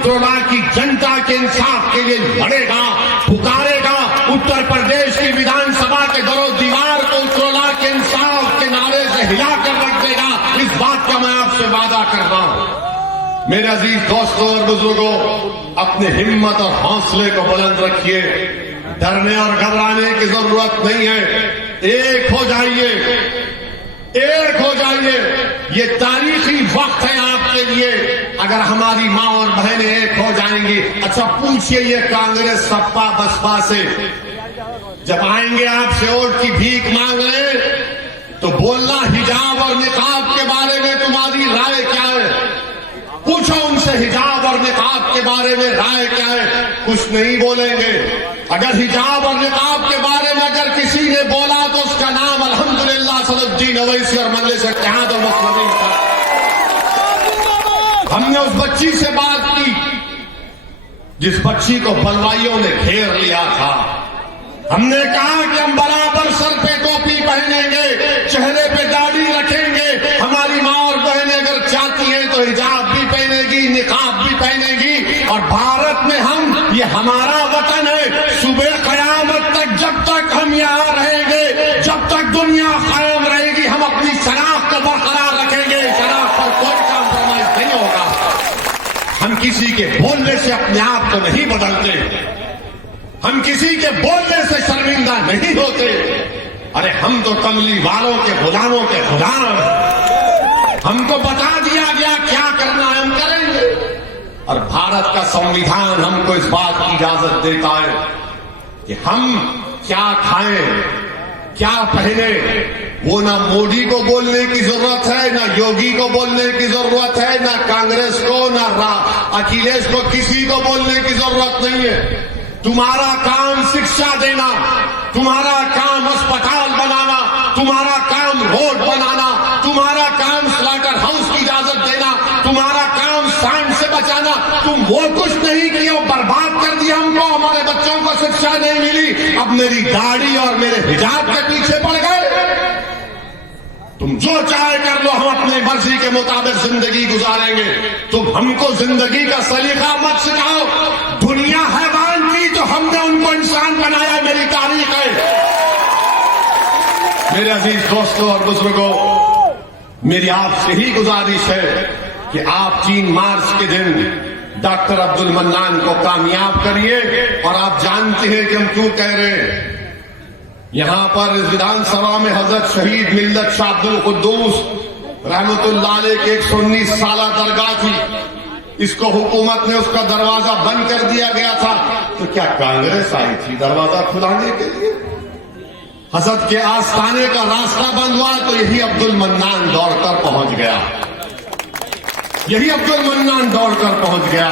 कंट्रोला की जनता के इंसाफ के लिए लड़ेगा, पुकारेगा। उत्तर प्रदेश की विधानसभा के दरो दीवार को कंट्रोला के इंसाफ के नारे से हिला कर रख देगा। इस बात का मैं आपसे वादा कर रहा हूं। मेरे अजीज दोस्तों और बुजुर्गों, अपने हिम्मत और हौसले को बुलंद रखिए। डरने और घबराने की जरूरत नहीं है। एक हो जाइए, एक हो जाइए। ये तारीखी वक्त है आपके लिए। अगर हमारी मां और बहनें एक हो जाएंगी। अच्छा पूछिए ये कांग्रेस सपा बसपा से, जब आएंगे आपसे वोट की भीख मांगने तो बोलना हिजाब और निकाब के बारे में तुम्हारी राय क्या है। पूछो उनसे हिजाब और निकाब के बारे में राय क्या है, कुछ नहीं बोलेंगे। अगर हिजाब और निकाब के बारे में अगर किसी ने बोला तो उसका नाम अल्हम्दुलिल्लाह सलाहुद्दीन अवैसी और मजलिस इत्तेहाद और मुस्लिमीन था। हमने उस बच्ची से बात की जिस बच्ची को बलवाइयों ने घेर लिया था। हमने कहा कि हम बराबर सर पे टोपी पहनेंगे, चेहरे पे दाढ़ी रखेंगे। हमारी माँ और बहनें अगर चाहती हैं तो हिजाब भी पहनेगी, निकाब भी पहनेगी। और भारत में हम, ये हमारा वतन है। सुबह कयामत तक जब तक हम यहाँ रहेंगे, जब तक दुनिया कायम रहेगी, हम अपनी शनाख्त को बरकरार रखेंगे। शनाख्त पर कोई कॉम्प्रोमाइज नहीं होगा। हम किसी के बोलने से अपने आप को नहीं बदलते। हम किसी के बोलने से शर्मिंदा नहीं होते। अरे हम तो कमली वालों के गुलामों के गुलाम हैं। हमको बता दिया गया क्या करना है, हम करेंगे। और भारत का संविधान हमको इस बात की इजाजत देता है कि हम क्या खाएं, क्या पहने। वो ना मोदी को बोलने की जरूरत है, ना योगी को बोलने की जरूरत है, ना कांग्रेस को, ना अखिलेश को, किसी को बोलने की जरूरत नहीं है। तुम्हारा काम शिक्षा देना, तुम्हारा काम अस्पताल बनाना, तुम्हारा काम रोड बनाना, तुम्हारा काम स्लॉटर हाउस की इजाजत देना, तुम्हारा काम सांड से बचाना। तुम वो कुछ नहीं किया, बर्बाद कर दिया हमको। हमारे बच्चों को शिक्षा नहीं मिली। अब मेरी दाढ़ी और मेरे हिजाब के पीछे पड़ गए। तुम जो चाहे कर लो, हम अपनी मर्जी के मुताबिक जिंदगी गुजारेंगे। तुम हमको जिंदगी का सलीका मत सिखाओ। दुनिया हैवान थी तो हमने उनको इंसान बनाया, मेरी तारीख है। मेरे अजीज दोस्तों और बुजुर्गों, मेरी आपसे ही गुजारिश है कि आप 3 मार्च के दिन डॉक्टर अब्दुल मन्नान को कामयाब करिए। और आप जानते हैं कि हम क्यों कह रहे हैं। यहां पर इस विधानसभा में हजरत शहीद मिल्लत शाह अब्दुल कुद्दूस रहमतुल्लाह अलैह की 119 साला दरगाह थी। इसको हुकूमत ने उसका दरवाजा बंद कर दिया गया था। तो क्या कांग्रेस आई थी दरवाजा खुलाने के लिए? हजरत के आस्थाने का रास्ता बंद हुआ तो यही अब्दुल मन्नान दौड़कर पहुंच गया। यही अब्दुल मन्नान दौड़कर पहुंच गया।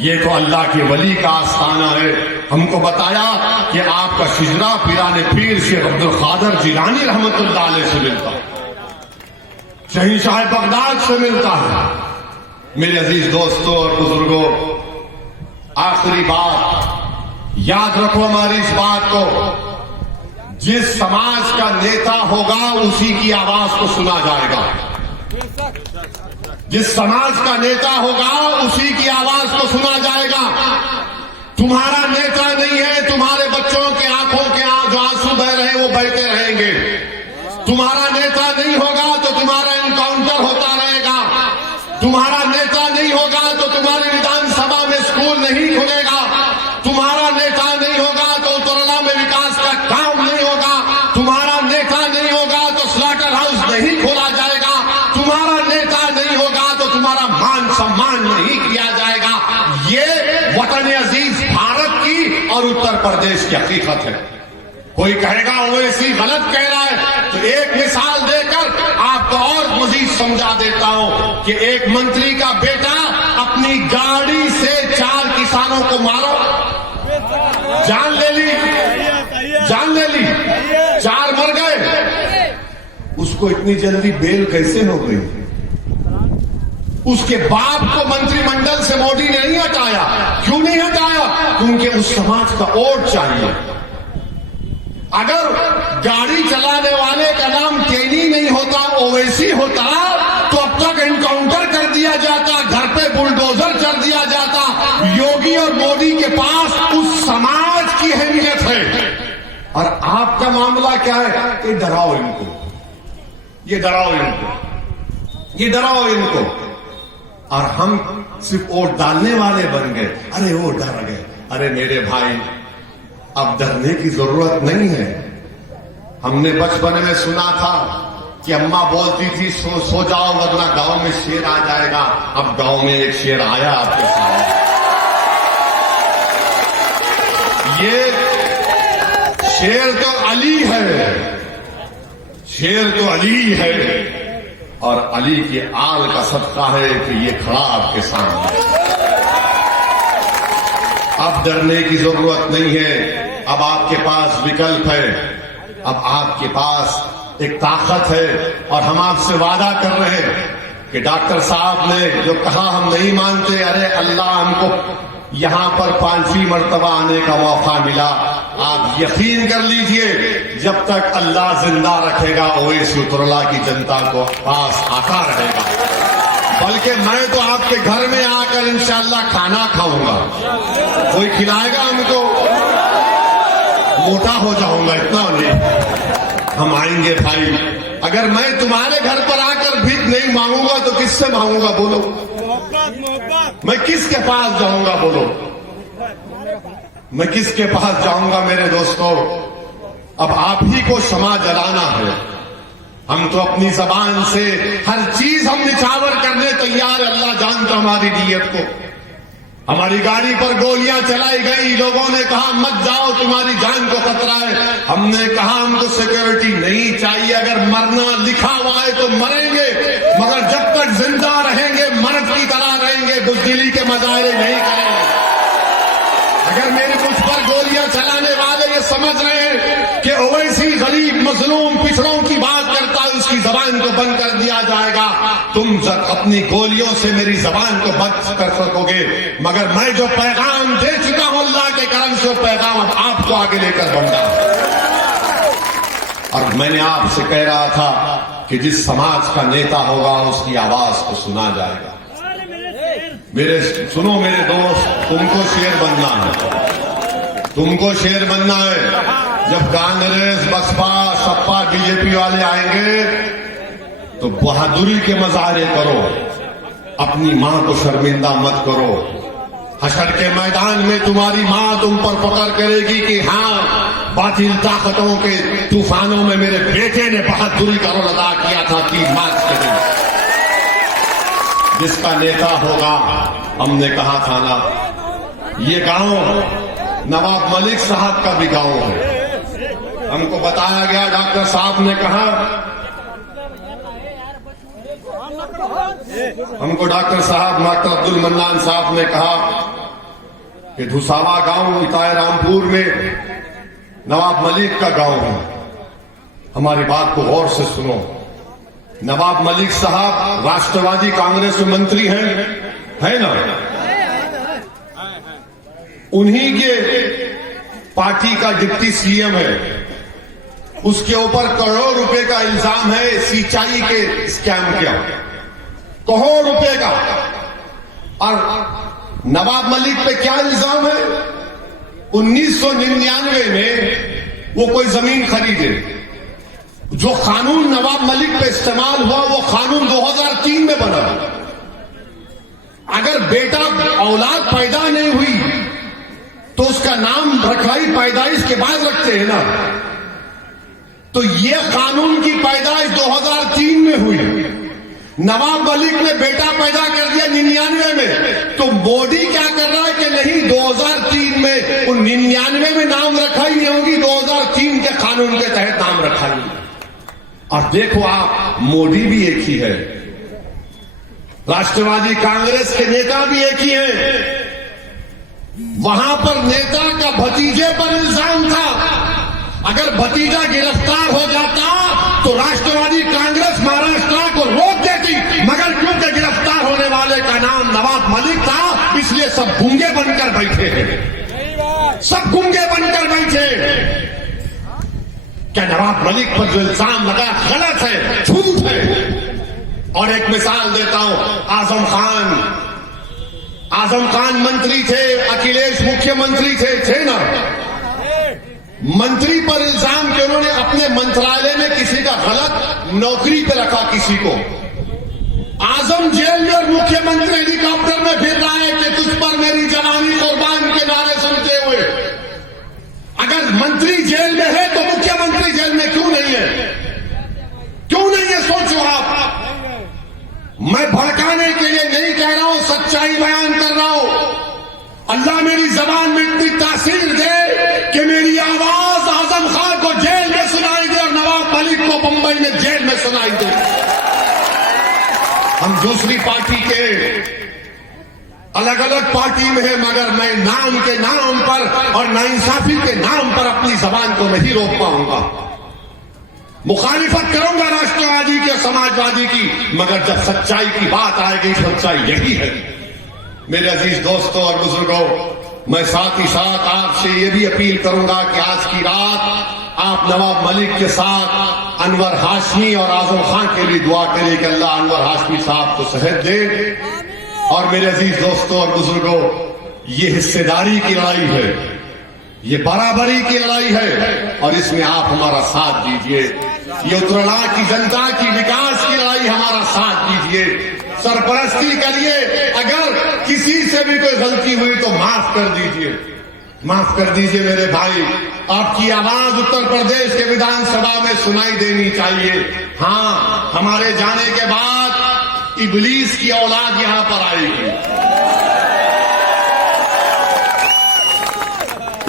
ये तो अल्लाह के वली का आस्थाना है। हमको बताया कि आपका शिजरा पीराने पीर शेख अब्दुल कादिर जिलानी रहमतुल्लाह अलैह से मिलता है, शहंशाह बगदाद से मिलता है। मेरे अजीज दोस्तों और बुजुर्गों, आखिरी बात याद रखो हमारी इस बात को। जिस समाज का नेता होगा उसी की आवाज को सुना जाएगा। जिस समाज का नेता होगा उसी की आवाज को सुना जाएगा। तुम्हारा नेता नहीं है, तुम्हारे बच्चों के आंखों के जो आंसू बह रहे हैं वो बहते रहेंगे। तुम्हारा नेता नहीं होगा तो तुम्हारा एनकाउंटर होता रहेगा। तुम्हारा नेता नहीं होगा तो तुम्हारी विधानसभा में स्कूल नहीं खुलेगा। तुम्हारा नेता नहीं होगा तो उत्तरला में विकास का काम नहीं होगा। तुम्हारा नेता नहीं होगा तो स्लॉटर हाउस नहीं खोला जाएगा। तुम्हारा नेता नहीं होगा तो तुम्हारा मान सम्मान नहीं किया जाएगा। ये वतन अजीज भारत की और उत्तर प्रदेश की हकीकत है। कोई कहेगा ओवैसी गलत कह रहा है, तो एक मिसाल देकर आपको और मजीद समझा देता हूं कि एक मंत्री का बेटा अपनी गाड़ी से 4 किसानों को मारो, जान ले ली, 4 मर गए। उसको इतनी जल्दी बेल कैसे हो गई? उसके बाप को मंत्रिमंडल से मोदी ने नहीं हटाया। क्यों नहीं हटाया? क्योंकि उस समाज का वोट चाहिए। अगर गाड़ी चलाने वाले का नाम टेनी नहीं होता, ओवैसी होता, तो अब तक एनकाउंटर कर दिया जाता, घर पे बुलडोजर चढ़ दिया योगी और मोदी के पास उस समाज की अहमियत है। और आपका मामला क्या है कि डराओ इनको, ये डराओ इनको, ये डराओ इनको। और हम सिर्फ वोट डालने वाले बन गए। अरे वो डर गए। अरे मेरे भाई, अब डरने की जरूरत नहीं है। हमने बचपन में सुना था कि अम्मा बोलती थी सो जाओ वरना गांव में शेर आ जाएगा। अब गांव में एक शेर आया आपके सामने। ये शेर तो अली है, शेर तो अली है। और अली के आल का सदका है कि ये खड़ा आपके सामने। अब डरने की जरूरत नहीं है। अब आपके पास विकल्प है, अब आपके पास एक ताकत है। और हम आपसे वादा कर रहे हैं कि डॉक्टर साहब ने जो कहा हम नहीं मानते। अरे अल्लाह हमको यहां पर 5वीं मर्तबा आने का मौका मिला। आप यकीन कर लीजिए, जब तक अल्लाह जिंदा रखेगा ओवैसी उत्तरला की जनता को पास आता रहेगा। बल्कि मैं तो आपके घर में आकर इंशाअल्लाह खाना खाऊंगा। कोई खिलाएगा हमको, मोटा हो जाऊंगा, इतना नहीं। हम आएंगे भाई। अगर मैं तुम्हारे घर पर आकर भीख नहीं मांगूंगा तो किससे मांगूंगा बोलो? मैं किसके पास जाऊंगा बोलो? मैं किसके पास जाऊंगा मेरे दोस्तों? अब आप ही को क्षमा जलाना है। हम तो अपनी जबान से हर चीज हम निछावर करने तैयार है। अल्लाह जानता हमारी नीयत को। हमारी गाड़ी पर गोलियां चलाई गई, लोगों ने कहा मत जाओ तुम्हारी जान को खतरा है। हमने कहा हमको सिक्योरिटी नहीं चाहिए। अगर मरना लिखा हुआ है तो मरेंगे, मगर जब तक जिंदा रहेंगे मर्द की तरह रहेंगे, बुज़दिली के मजारे नहीं करेंगे। अगर मेरे मुझ पर गोलियां चलाने वाले ये समझ रहे हैं कि ओवैसी गरीब मजलूम पिछड़ों की बात करता है, उसकी जबान को बंद कर दिया जाएगा, तुम अपनी गोलियों से मेरी जबान को बंद कर सकोगे। मगर मैं जो पैगाम दे चुका हूं अल्लाह के करम से, पैगाम अब आपको आगे लेकर बढ़ना। और मैंने आपसे कह रहा था कि जिस समाज का नेता होगा उसकी आवाज को सुना जाएगा। मेरे सुनो मेरे दोस्त, तुमको शेर बनना है, तुमको शेर बनना है। जब कांग्रेस बसपा सपा बीजेपी वाले आएंगे तो बहादुरी के मजारे करो, अपनी मां को शर्मिंदा मत करो। हशर के मैदान में तुम्हारी मां तुम पर फख्र करेगी कि हाँ, बातिल ताकतों के तूफानों में मेरे बेटे ने बहादुरी का रोल अदा किया था 3 मार्च के दिन। जिसका नेता होगा, हमने कहा था ना, ये गांव नवाब मलिक साहब का भी गांव है। हमको बताया गया, डॉक्टर साहब ने कहा, हमको डॉक्टर साहब डॉक्टर अब्दुल मन्नान साहब ने कहा कि धुसावा गांव इताए रामपुर में नवाब मलिक का गांव है। हमारी बात को गौर से सुनो। नवाब मलिक साहब राष्ट्रवादी कांग्रेस में मंत्री हैं, है ना? उन्हीं के पार्टी का डिप्टी सीएम है। उसके ऊपर करोड़ रुपए का इल्जाम है सिंचाई के स्कैम किया, करोड़ रुपए का। और नवाब मलिक पे क्या इल्जाम है? 1999 में वो कोई जमीन खरीदे, जो कानून नवाब मलिक पे इस्तेमाल हुआ वो कानून 2003 में बना। अगर बेटा औलाद पैदा नहीं हुई तो उसका नाम रखवाई पैदाइश के बाद रखते हैं ना। तो ये कानून की पैदाइश 2003 में हुई। नवाब मलिक ने बेटा पैदा कर दिया 99 में, तो मोदी क्या कर रहा है कि नहीं 2003 में, 99 में नाम रखा ही नहीं होगी, 2003 के कानून के तहत नाम रखा ही। और देखो आप, मोदी भी एक ही है, राष्ट्रवादी कांग्रेस के नेता भी एक ही है। वहां पर नेता का भतीजे पर इल्जाम था। अगर भतीजा गिरफ्तार हो जाता तो राष्ट्रवादी कांग्रेस महाराष्ट्र को रोक देती, मगर क्योंकि गिरफ्तार होने वाले का नाम नवाब मलिक था, इसलिए सब गूंगे बनकर बैठे हैं, सब गूंगे बनकर बैठे। क्या नवाब मलिक पर जो इल्जाम लगा गलत है, झूठ है। और एक मिसाल देता हूं, आजम खान मंत्री थे, अखिलेश मुख्यमंत्री थे ना। मंत्री पर इल्जाम कि उन्होंने अपने मंत्रालय में किसी का गलत नौकरी पे रखा किसी को। आजम जेल में और मुख्यमंत्री हेलीकॉप्टर में फिर रहा है कि तुझ पर मेरी जवानी कुर्बान के नारे सुनते हुए। अगर मंत्री जेल में है तो मुख्यमंत्री जेल में क्यों नहीं है? क्यों नहीं है, सोचो आप। मैं भड़काने के लिए नहीं कह रहा हूं, सच्चाई बयान कर रहा हूं। अल्लाह मेरी जबान में इतनी तासीर दे कि मेरी आवाज आजम खान को जेल में सुनाई दे और नवाब मलिक को बंबई में जेल में सुनाई दे। हम दूसरी पार्टी के अलग अलग पार्टी में है, मगर मैं नाम के नाम पर और नाइंसाफी के नाम पर अपनी जबान को नहीं रोक पाऊंगा। मुखालिफत करूंगा राष्ट्रवादी की और समाजवादी की, मगर जब सच्चाई की बात आएगी, सच्चाई यही है। मेरे अजीज दोस्तों और बुजुर्गों, मैं साथ ही साथ आपसे ये भी अपील करूंगा कि आज की रात आप नवाब मलिक के साथ अनवर हाशमी और आजम खान के लिए दुआ करें कि अल्लाह अनवर हाशमी साहब को सेहत दे। और मेरे अजीज दोस्तों और बुजुर्गों, ये हिस्सेदारी की लड़ाई है, ये बराबरी की लड़ाई है और इसमें आप हमारा साथ दीजिए। ये उत्तरला की जनता की विकास की लड़ाई, हमारा साथ दीजिए। सरपरस्ती करिए, अगर किसी से भी कोई गलती हुई तो माफ कर दीजिए, माफ कर दीजिए मेरे भाई। आपकी आवाज उत्तर प्रदेश के विधानसभा में सुनाई देनी चाहिए। हाँ, हमारे जाने के बाद इबलीस की औलाद यहां पर आएगी,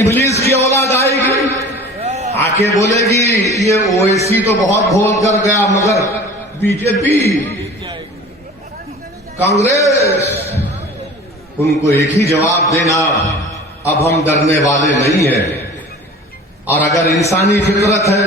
इबलीस की औलाद आएगी, आके बोलेगी ये ओवैसी तो बहुत बोल कर गया, मगर बीजेपी कांग्रेस उनको एक ही जवाब देना, अब हम डरने वाले नहीं हैं। और अगर इंसानी फितरत है,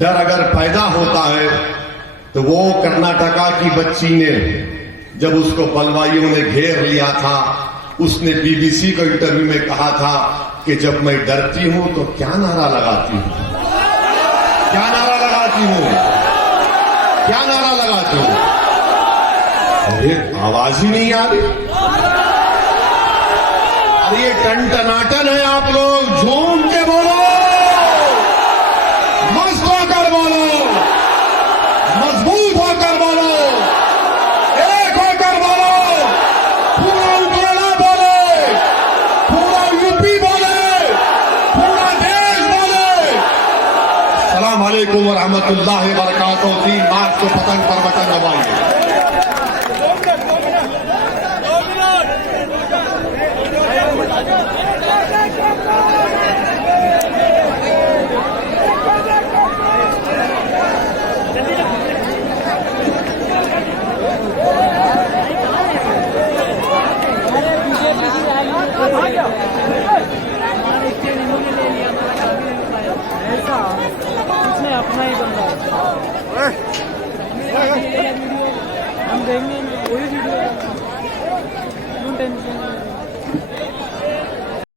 डर अगर पैदा होता है, तो वो कर्नाटका की बच्ची ने जब उसको बलवाइयों ने घेर लिया था, उसने बीबीसी को इंटरव्यू में कहा था कि जब मैं डरती हूं तो क्या नारा लगाती हूं, क्या नारा लगाती हूं, क्या नारा लगाती हूं। अरे आवाज ही नहीं आ रही। अरे ये टन-टनाटन है, आप लोग झूम के बोलो, मस्त होकर बोलो, मजबूत होकर बोलो, एक होकर बोलो, पूरा उत्तराला बोले, पूरा यूपी बोले, पूरा देश बोले। अस्सलाम वालेकुम व रहमतुल्लाहि व बरकातहू। 3 मार्च को पतंग पर बटन दबाइए। अपना ही बंदा हम देंगे वही वीडियो, टेंशन